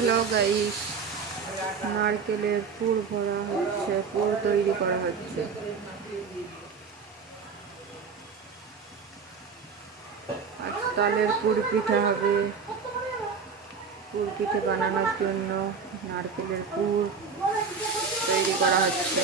Hello guys, নারকেলের পুর ভরা হচ্ছে, পুর তৈরি করা হচ্ছে। আজ তালের পুর পিঠা হবে। পুর পিঠে বানানোর জন্য নারকেলের পুর তৈরি করা হচ্ছে।